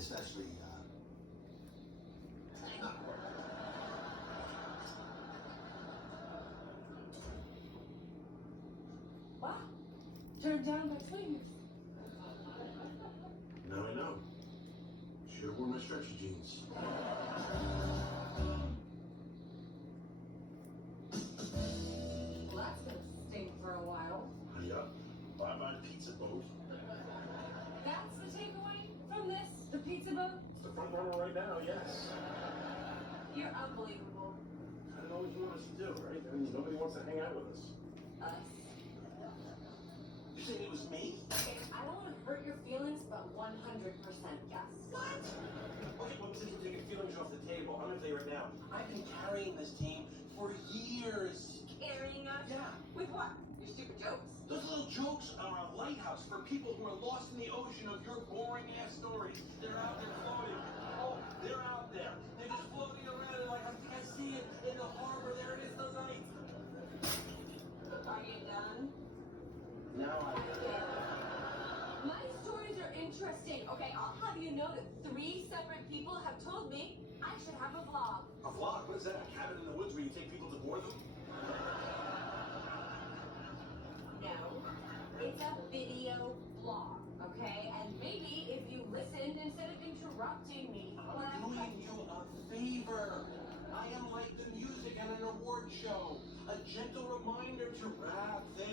especially, Wow. Turned down by swingers. now I know. Should have worn my stretchy jeans. Well, that's gonna stink for a while. Yep. Bye-bye pizza boat. That's the takeaway from this? The pizza boat? It's the front runner right now, yes. You're unbelievable. I don't know what you want us to do, right? I mean, nobody wants to hang out with us. Us? You saying it was me? Okay, I don't want to hurt your feelings, but 100% yes. What? Okay, well, since we're taking feelings off the table, I'm gonna tell you right now, I've been carrying this team for years. Carrying us? Yeah. With what? Your stupid jokes? Those little jokes are a lighthouse for people who are lost in the ocean of your boring ass stories. They're out there floating. Oh, they're out there. They're just floating around and like, I think I see it in the harbor. There it is tonight. Are you done? Now I My stories are interesting. Okay, I'll have you know that 3 separate people have told me I should have a vlog. A vlog? What is that? A cabin in the woods where you take people to bore them? No, it's a video vlog, okay? And maybe if you listened instead of interrupting me. I'm doing you a favor. I am like the music at an award show. A gentle reminder to wrap things